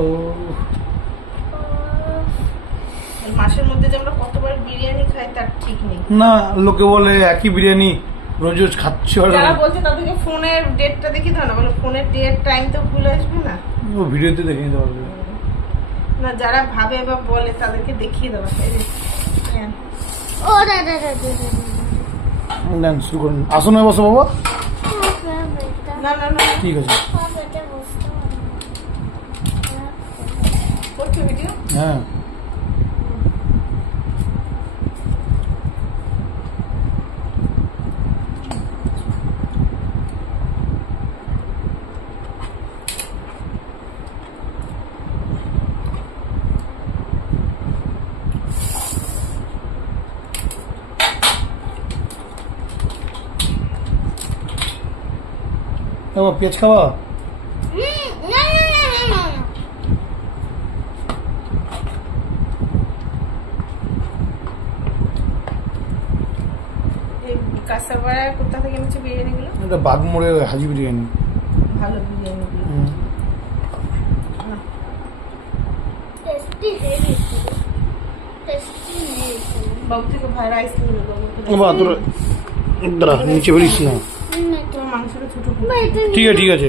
ও মাসের মধ্যে যে আমরা কতবার বিরিয়ানি খাই তার ঠিক নেই। না, লোকে বলে একই বিরিয়ানি রোজ রোজ খাচ্ছি। যারা বলছে তাদেরকে ফোনের ডেটটা দেখিয়ে দাও না, বলে ফোনের ডেট টাইম তো ভুলে আসবে না। ও ভিডিওতে দেখে নিতে পারবে না, যারা ভাবে বা বলে তাদেরকে দেখিয়ে দেওয়া। ও দাদা দেন শুরু করুন। আসনে বসো বাবা। না না না, ঠিক আছে। করছো ভিডিও? হ্যাঁ পেঁয়াজ খাওয়া। কাঁচাপাড়ায় কোথা থেকে এনেছো বিরিয়ানি গুলো? এটা বাগমোড়ের হাজি বিরিয়ানি, ভালো বিরিয়ানি গুলো। বাবু থেকে ভাই রাইস নিয়ে তোর দাঁড়া নিচে বেরিস না। তোমার মাংসটা ছোট। ঠিক আছে।